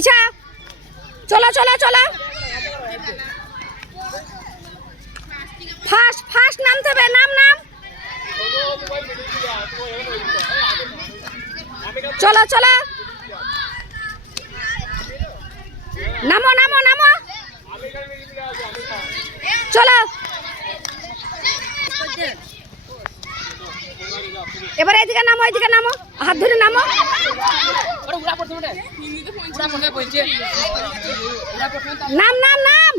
পিছা চলো চলো চলো ফার্স্ট ফার্স্ট নামতে হবে নাম নাম চলো চলো নামো নামো নামো চলো এবার এইদিকে নামো এইদিকে নামো হাত ধরে নামো নাম নাম নাম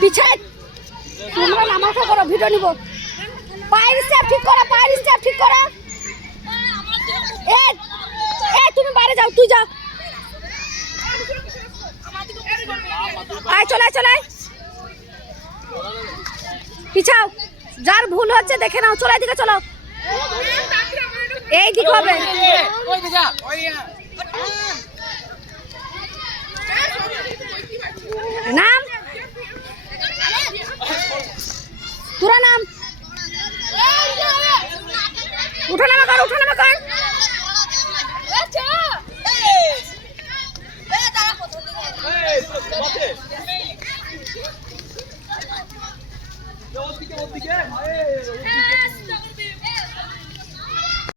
পিছায় তোমরা নামাটা করো ভিডিও নিব পায়ের স্টেপ ঠিক করো পায়ের স্টেপ ঠিক করো এ তুমি বাইরে যাও তুই যা আয় চলে চলে পিছাও যার ভুল হচ্ছে দেখে নাও চলে দিকে চলো এই দিক হবে